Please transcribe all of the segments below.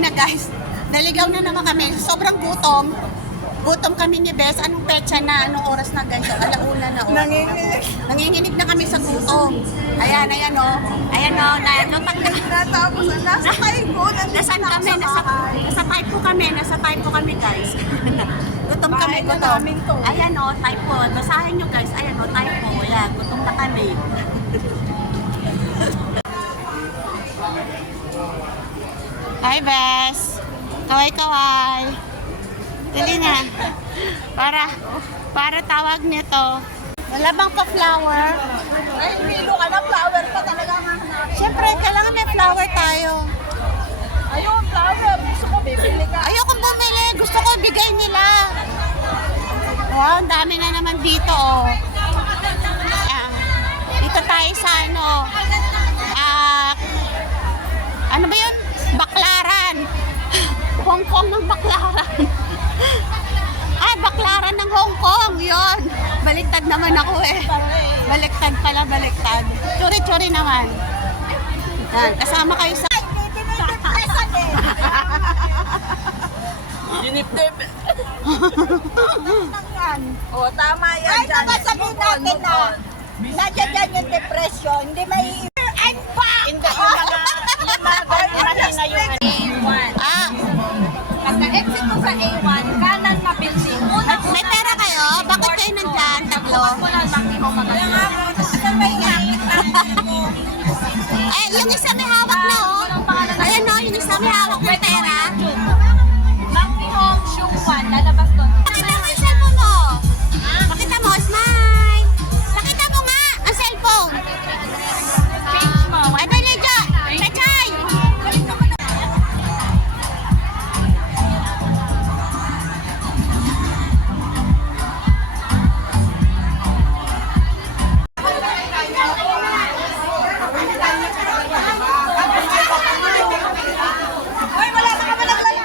Ayan na guys, naligaw na naman kami. Sobrang gutom. Gutom kami ni Bes. Anong petsa na? Anong oras na guys? Alauna na o. Nanginginig na kami sa gutom. Ayan, ayan o. Ayan o. Lutang na. Natapos na. Nasa kayo po. Nasaan kami? Nasa type po kami. Nasa type po kami guys. Gutom kami. Gutom. Ayan o. Type po. Basahin nyo guys. Ayan o. Type po. Ayan. Gutom na kami. Hi Bes. Kaway-kaway. Dali na. Para tawag nito. Wala bang pa-flower? Ay, pilo ka na. Flower pa talaga nga. Siyempre, kailangan may flower tayo. Ayun, flower. Gusto ko bibili ka. Ayokong bumili. Gusto ko bigay nila. Wow, ang dami na naman dito. Oh. Ayan. Dito tayo sa ano. Ano ba yun? Baklaran. Hong Kong ng Baklaran. Ay, Baklaran ng Hong Kong. Yun. Baliktad naman ako eh. Baliktad pala, baliktad. Churi-churi naman. Yan, kasama kayo sa... Dinip-dip. O, tama yan. Ay, naman sabihin natin na nandiyan yung depression, hindi may... I'm back! Hindi, yung mga ganyan na yung A1. Pagka-exit mo sa A1, kanan na building. May pera kayo? Bakit kayo nandyan? Tatlo? Ay, yung isa may hawak na oh. Ayan no, yung isa may hawak ng pera. Monkey Home Shoe 1, lalabas doon. Pakita mo yung cellphone mo. Pakita mo, smile. Pakita mo nga ang cellphone. Change mo. Ay, Balijo. Pechay. Ay, wala na kami naglalay.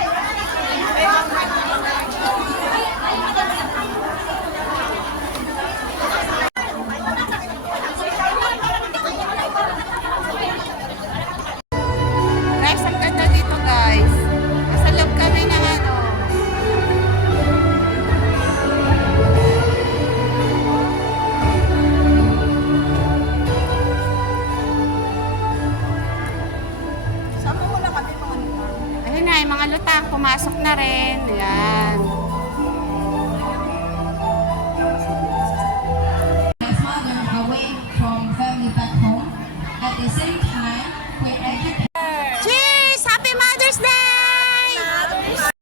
Guys, ang ganda dito guys. Nasa loob kami ng ano. Sama mo na kami mga nito. Ayun na, yung mga lutang pumasok na rin. Ayan. my father away from family back home. At the same